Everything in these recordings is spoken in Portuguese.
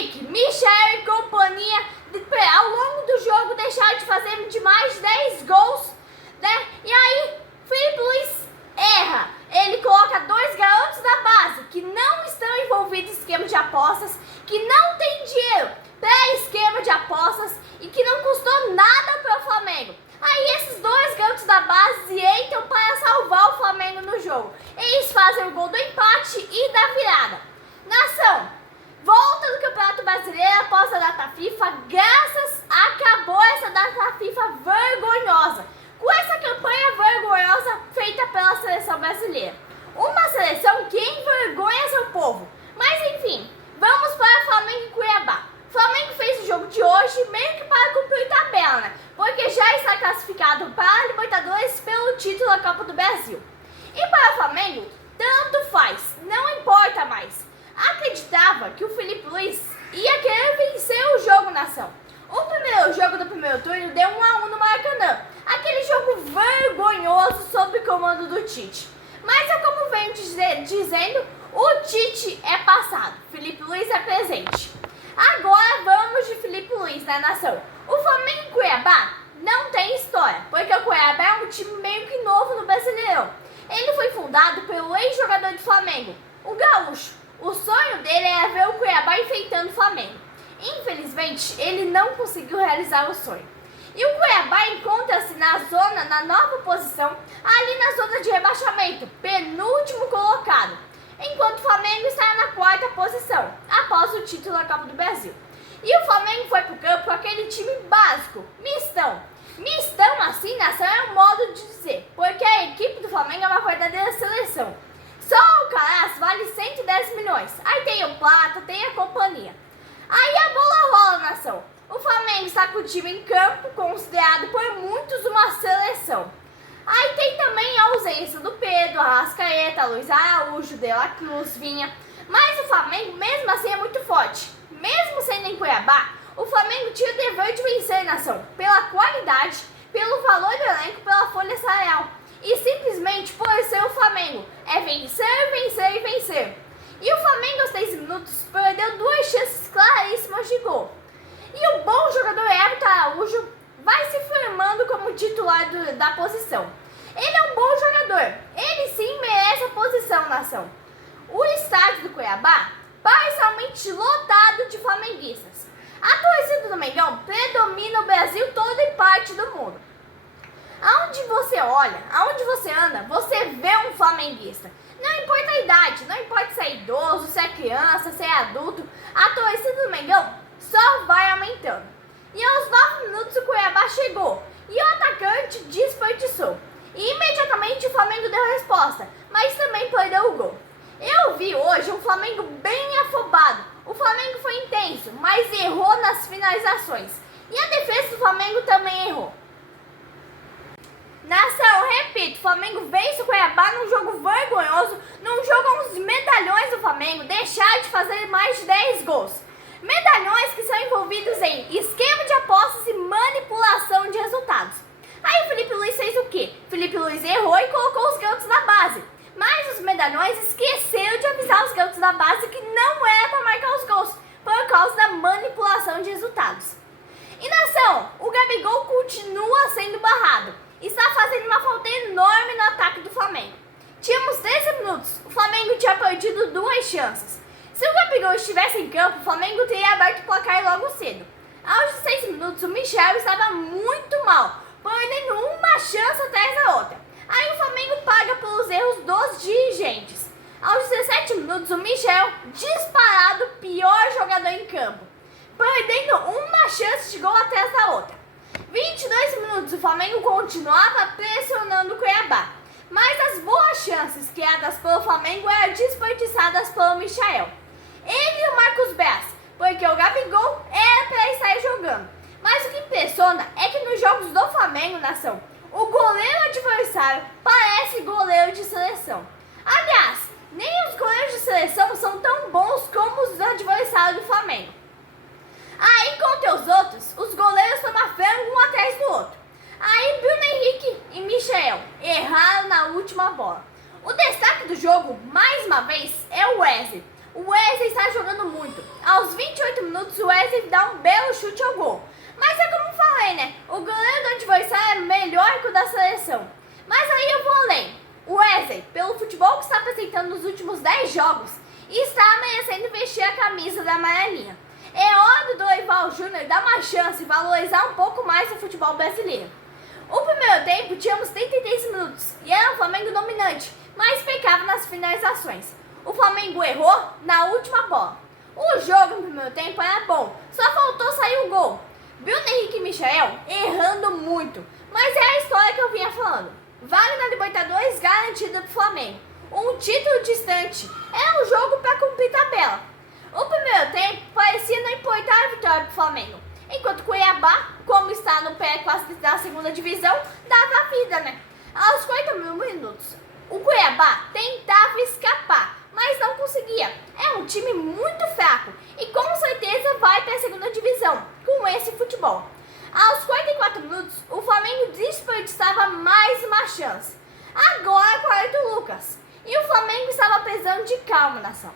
Henrique, Michel e companhia, ao longo do jogo, deixaram de fazer de mais de 10 gols, né? E aí, Felipe Luiz erra. Ele coloca dois garotos da base que não estão envolvidos em esquema de apostas, que não tem dinheiro para esquema de apostas e que não custou nada para o Flamengo. Aí esses dois garotos da base entram para salvar o Flamengo no jogo. Eles fazem o gol do empate e da virada. Nação, volta do Campeonato Brasileiro após a data FIFA, acabou essa data FIFA vergonhosa, com essa campanha vergonhosa feita pela seleção brasileira. Uma seleção que envergonha seu povo. Mas enfim, vamos para Flamengo e Cuiabá. O Flamengo fez o jogo de hoje meio que para cumprir tabela, né? Porque já está classificado para a Libertadores pelo título da Copa do Brasil. E para o Flamengo, tanto faz, não importa mais. Acreditava que o Felipe Luiz ia querer vencer o jogo, nação. O primeiro jogo do primeiro turno deu 1-1 no Maracanã. Aquele jogo vergonhoso sob o comando do Tite. Mas é como venho dizendo, o Tite é passado, Felipe Luiz é presente. Agora vamos de Felipe Luiz, né, nação? O Flamengo e Cuiabá não tem história, porque o Cuiabá é um time meio que novo no Brasileirão. Ele foi fundado pelo ex-jogador do Flamengo, o Gaúcho. O sonho dele era ver o Cuiabá enfrentando o Flamengo. Infelizmente, ele não conseguiu realizar o sonho. E o Cuiabá encontra-se na nova posição, ali na zona de rebaixamento, penúltimo colocado, enquanto o Flamengo está na quarta posição, após o título da Copa do Brasil. E o Flamengo foi para o campo com aquele time básico, mistão. Mistão assim, nação, é um modo de dizer, porque a equipe do Flamengo é uma verdadeira seleção. Só o Caras vale 110 milhões, aí tem o Plata, tem a companhia. Aí a bola rola, nação. O Flamengo está com o time em campo, considerado por muitos uma seleção. Aí tem também a ausência do Pedro, Arrascaeta, Luiz Araújo, De La Cruz, Vinha. Mas o Flamengo, mesmo assim, é muito forte. Mesmo sendo em Cuiabá, o Flamengo tinha o dever de vencer, nação, pela qualidade, pelo valor do elenco, pela folha salarial. E simplesmente por ser o Flamengo. É vencer, vencer e vencer. E o Flamengo, aos 3 minutos, perdeu 2 chances claríssimas de gol. E o bom jogador Everton Araújo vai se firmando como titular da posição. Ele é um bom jogador, ele sim merece a posição, nação. O estádio do Cuiabá, parcialmente lotado de flamenguistas. A torcida do Mengão predomina o Brasil todo e parte do mundo. Aonde você olha, aonde você anda, você vê um flamenguista. Não importa a idade, não importa se é idoso, se é criança, se é adulto, a torcida do Mengão só vai aumentando. E aos 9 minutos o Cuiabá chegou e o atacante desperdiçou. E imediatamente o Flamengo deu a resposta, mas também perdeu o gol. Eu vi hoje um Flamengo bem afobado. O Flamengo foi intenso, mas errou nas finalizações. E a defesa do Flamengo também errou. Nação, repito, o Flamengo vence o Cuiabá num jogo vergonhoso, num jogo onde os medalhões do Flamengo deixaram de fazer mais de 10 gols. Medalhões que são envolvidos em esquema de apostas e manipulação de resultados. Aí o Felipe Luiz fez o quê? Felipe Luiz errou e colocou os garotos na base. Mas os medalhões esqueceram de avisar os garotos da base que não era para marcar os gols, por causa da manipulação de resultados. E nação, o Gabigol continua sendo barrado. Está fazendo uma falta enorme no ataque do Flamengo. Tínhamos 13 minutos, o Flamengo tinha perdido 2 chances. Se o Gabigol estivesse em campo, o Flamengo teria aberto o placar logo cedo. Aos 16 minutos, o Michel estava muito mal, perdendo uma chance atrás da outra. Aí o Flamengo paga pelos erros dos dirigentes. Aos 17 minutos, o Michel, disparado, pior jogador em campo, perdendo uma chance de gol atrás da outra. 22 minutos, o Flamengo continuava pressionando o Cuiabá, mas as boas chances criadas pelo Flamengo eram desperdiçadas pelo Michael. Ele e o Marcos Braz, porque o Gabigol era para estar jogando. Mas o que impressiona é que nos jogos do Flamengo, nação, o goleiro adversário parece goleiro de seleção. Aliás, nem os goleiros de seleção são tão bons como os adversários do Flamengo. Aí, contra os outros, os goleiros tomam frango um atrás do outro. Aí, Bruno Henrique e Michel erraram na última bola. O destaque do jogo, mais uma vez, é o Wesley. O Wesley está jogando muito. Aos 28 minutos, minutos, o Wesley dá um belo chute ao gol. Mas é como eu falei, né? O goleiro do adversário é melhor que o da seleção. Mas aí eu vou além. O Wesley, pelo futebol que está apresentando nos últimos 10 jogos, está merecendo vestir a camisa da amarelinha. É hora do Dorival Júnior dar uma chance e valorizar um pouco mais o futebol brasileiro. O primeiro tempo tínhamos 33 minutos e era o Flamengo dominante, mas pecava nas finalizações. O Flamengo errou na última bola. O jogo no primeiro tempo era bom, só faltou sair o gol. Bruno Henrique e Michael errando muito, mas é a história que eu vinha falando. Vaga na Libertadores garantida pro Flamengo. Um título distante. É um jogo para cumprir tabela. O primeiro tempo parecia não importar a vitória pro Flamengo. Enquanto o Cuiabá, como está no pé quase da segunda divisão, dava a vida, né? Aos 40 minutos, o Cuiabá tentava escapar, mas não conseguia. É um time muito fraco e com certeza vai para a segunda divisão com esse futebol. Aos 44 minutos, o Flamengo desperdiçava mais uma chance. Agora com o Ayrton Lucas. E o Flamengo estava precisando de calma, nação.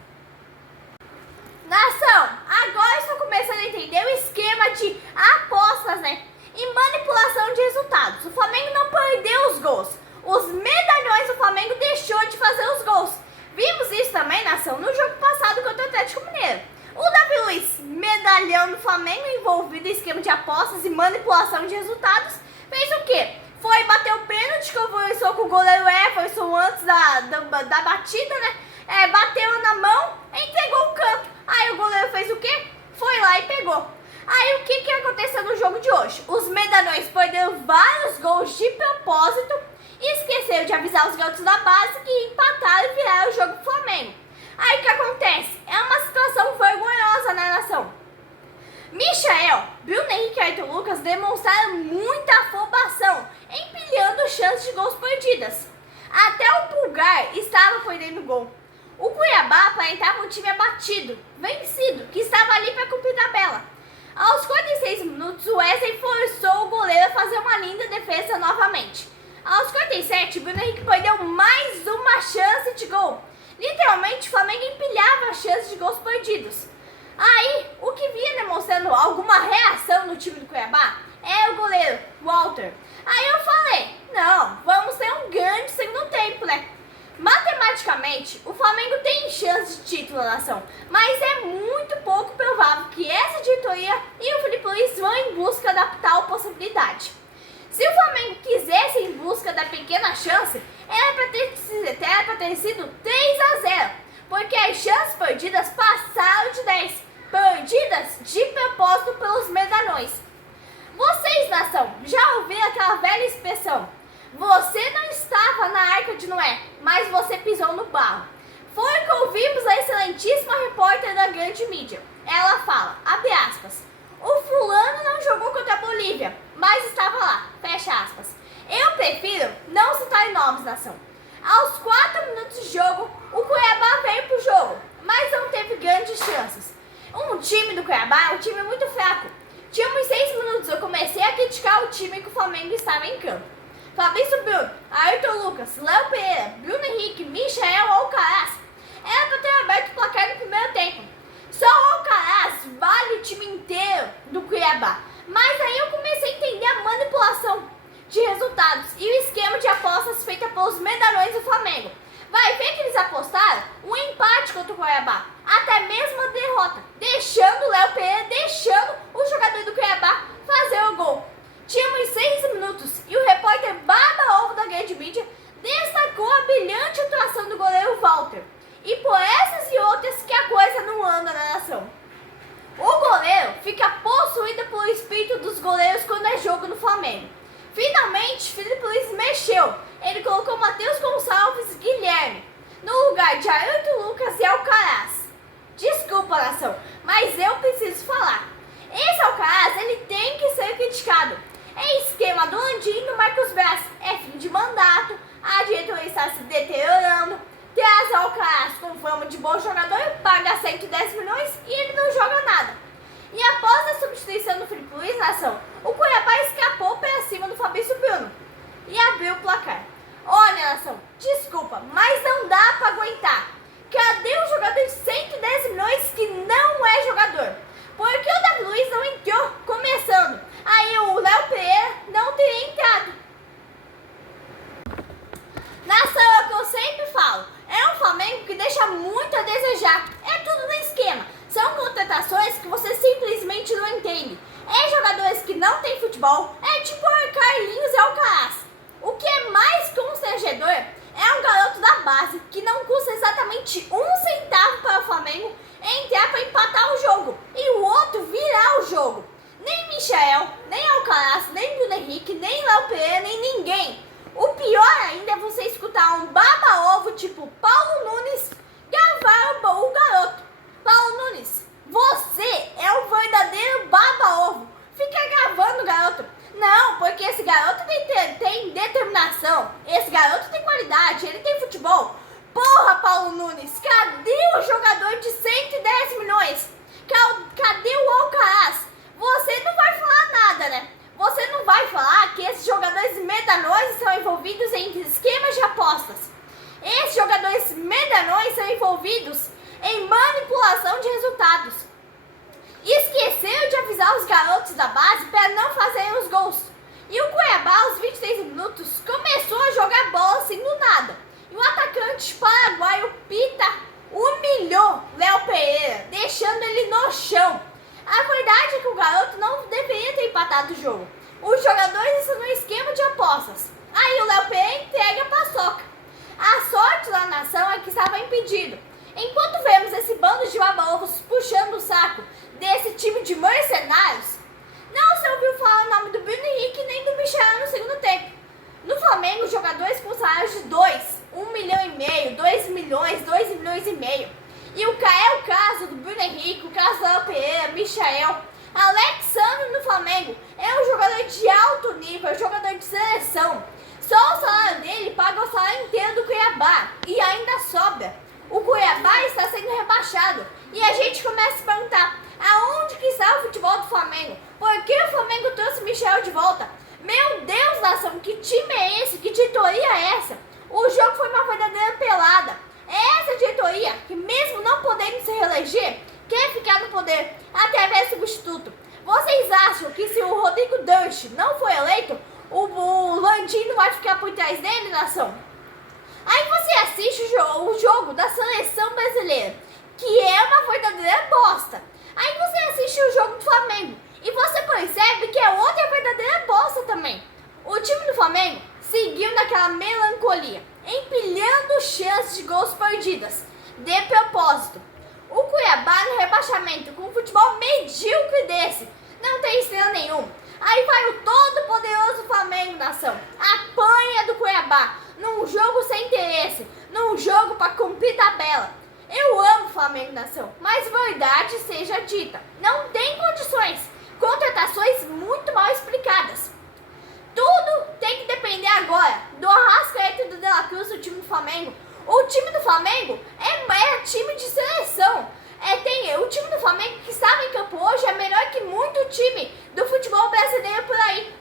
Nação, agora estou começando a entender o esquema de apostas, né? E manipulação de resultados. O Flamengo não perdeu os gols. Os medalhões do Flamengo deixou de fazer os gols. Vimos isso também, nação, no jogo passado contra o Atlético Mineiro. O Davi Luiz, medalhão do Flamengo, envolvido em esquema de apostas e manipulação de resultados, fez o quê? Foi bater o pênalti que conversou com o goleiro Everson antes da batida, né? Bateu na mão, entregou o canto. Aí o goleiro fez o quê? Foi lá e pegou. Aí o que aconteceu no jogo de hoje? Os medalhões perderam vários gols de propósito e esqueceram de avisar os garotos da base que empataram e viraram o jogo pro Flamengo. Aí o que acontece? É uma situação vergonhosa na nação. Michael, Bruno Henrique e Ayrton Lucas demonstraram muita afobação, empilhando chances de gols perdidas. Até o Pulgar estava perdendo gol. O Cuiabá aparentava um time abatido, vencido, que estava ali para cumprir tabela. Aos 46 minutos, o Wesley forçou o goleiro a fazer uma linda defesa novamente. Aos 47, Bruno Henrique perdeu mais uma chance de gol. Literalmente, o Flamengo empilhava as chances de gols perdidos. Aí, o que vinha demonstrando alguma reação no time do Cuiabá é o goleiro, Walter. Aí eu falei, não, vamos ter um grande segundo tempo, né? Matematicamente, o Flamengo tem chance de título na nação, mas é muito pouco provável que essa diretoria e o Felipe Luiz vão em busca da tal possibilidade. Se o Flamengo quisesse ir em busca da pequena chance, era para ter sido 3-0, porque as chances perdidas passaram de 10, perdidas de propósito pelos medalhões. Vocês, nação, já ouviram aquela velha expressão? Você não estava na Arca de Noé, mas você pisou no barro. Foi o que ouvimos a excelentíssima repórter da grande mídia. Ela fala, abre aspas, o fulano não jogou contra a Bolívia, mas estava lá, fecha aspas. Eu prefiro não citar nomes, nação. Aos 4 minutos de jogo, o Cuiabá veio pro jogo, mas não teve grandes chances. Um time do Cuiabá é um time muito fraco. Tínhamos 6 minutos, eu comecei a criticar o time que o Flamengo estava em campo. Fabrício Bruno, Ayrton Lucas, Léo Pereira, Bruno Henrique, Michael Alcaraz. Era para ter aberto o placar no primeiro tempo. Só o Alcaraz vale o time inteiro do Cuiabá. Mas aí eu comecei a entender a manipulação de resultados e o esquema de apostas feita pelos medalhões do Flamengo. Vai ver que eles apostaram um empate contra o Cuiabá, até mesmo a derrota, deixando o Léo Pereira, deixando o jogador do Cuiabá fazer o gol. Tínhamos 6 minutos e o repórter Baba Ovo da grande mídia destacou a brilhante atuação do goleiro Walter. E por essas e outras que a coisa não anda na nação. O goleiro fica possuído pelo espírito dos goleiros quando é jogo no Flamengo. Finalmente, Felipe Luiz mexeu. Ele colocou Matheus Gonçalves e Guilherme no lugar de Ayrton Lucas e Alcaraz. Desculpa, nação, mas eu preciso falar. Esse Alcaraz, ele tem que ser criticado. É esquema do Landim e do Marcos Braz. É fim de mandato, a diretoria está se deteriorando. Traz o Alcaraz com fama de bom jogador, paga 110 milhões e ele não joga nada. E após a substituição do Felipe Luiz, nação, o Cuiabá escapou para cima do Fabrício Bruno e abriu o placar. Olha, nação, desculpa, mas não dá para aguentar. Cadê o jogador de 110 milhões que não é jogador? Porque não tem futebol. É tipo Carlinhos e Alcaraz. O que é mais constrangedor é um garoto da base que não custa exatamente um centavo para o Flamengo entrar para empatar o jogo e o outro virar o jogo. Nem Michael, nem Alcaraz, nem Bruno Henrique, nem Léo Pereira, nem ninguém. O pior ainda é você escutar um baba-ovo tipo Paulo Nunes gravar o garoto. Paulo Nunes, você é o verdadeiro baba-ovo. Fica gravando o garoto. Não, porque esse garoto tem determinação. Esse garoto tem qualidade, ele tem futebol. Porra, Paulo Nunes, cadê o jogador de 110 milhões? Cadê o Alcaraz? Você não vai falar nada, né? Você não vai falar que esses jogadores medalhões são envolvidos em esquemas de apostas. Esses jogadores medalhões são envolvidos em manipulação de resultados. Esqueceram de avisar os garotos da base para não fazerem os gols. E o Cuiabá, aos 23 minutos, começou a jogar bola assim do nada. E o atacante paraguaio Pita humilhou Léo Pereira, deixando ele no chão. A verdade é que o garoto não deveria ter empatado o jogo. Os jogadores estão no esquema de apostas. Aí o Léo Pereira entrega a paçoca. A sorte da nação é que estava impedido. Enquanto vemos esse bando de baba-ovos puxando o saco desse time de mercenários, não se ouviu falar o nome do Bruno Henrique nem do Michael no segundo tempo. No Flamengo, jogadores com salários de 1,5 milhão, 2 milhões, 2 milhões e meio. E é o caso do Bruno Henrique, o caso do Léo Pereira, Michael. Alexandre no Flamengo é um jogador de alto nível, jogador de seleção. Só o salário dele paga o salário inteiro do Cuiabá e ainda sobra. O Cuiabá está sendo rebaixado e a gente começa a se perguntar aonde que está o futebol do Flamengo? Por que o Flamengo trouxe o Michael de volta? Meu Deus, nação, que time é esse? Que diretoria é essa? O jogo foi uma verdadeira pelada. É essa diretoria que, mesmo não podendo se reeleger, quer ficar no poder através do substituto. Vocês acham que se o Rodrigo Danche não for eleito, o Landinho vai ficar por trás dele, nação? Aí você assiste o jogo da seleção brasileira, que é uma verdadeira bosta. Aí você assiste o jogo do Flamengo e você percebe que é outra verdadeira bosta também. O time do Flamengo seguiu naquela melancolia, empilhando chances de gols perdidas, de propósito. O Cuiabá no rebaixamento, com um futebol medíocre desse, não tem estrela nenhuma. Aí vai o todo poderoso Flamengo, nação, apanha do Cuiabá, num jogo sem interesse, num jogo para cumprir tabela. Eu amo o Flamengo, nação, mas verdade seja dita, não tem condições, contratações muito mal explicadas. Tudo tem que depender agora do Arrascaeta e do De La Cruz, do time do Flamengo. O time do Flamengo é time de seleção. O time do Flamengo que estava em campo hoje é melhor que muito time do futebol brasileiro por aí.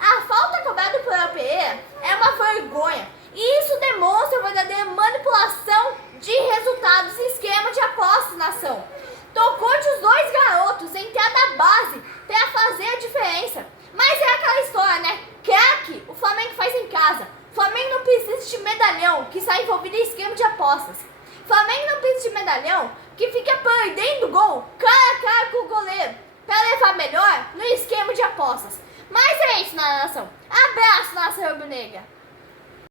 A falta cobrada por Léo Pereira é uma vergonha. E isso demonstra a verdadeira manipulação de resultados e esquema de apostas, nação. Tocou de os dois garotos entrar da base para fazer a diferença. Mas é aquela história, né? Craque, o Flamengo faz em casa. O Flamengo não precisa de medalhão que está envolvido em esquema de apostas. O Flamengo não precisa de medalhão que fica perdendo gol cara a cara com o goleiro para levar melhor no esquema de apostas. Mas é isso, nação. Abraço, nação rubro-negra.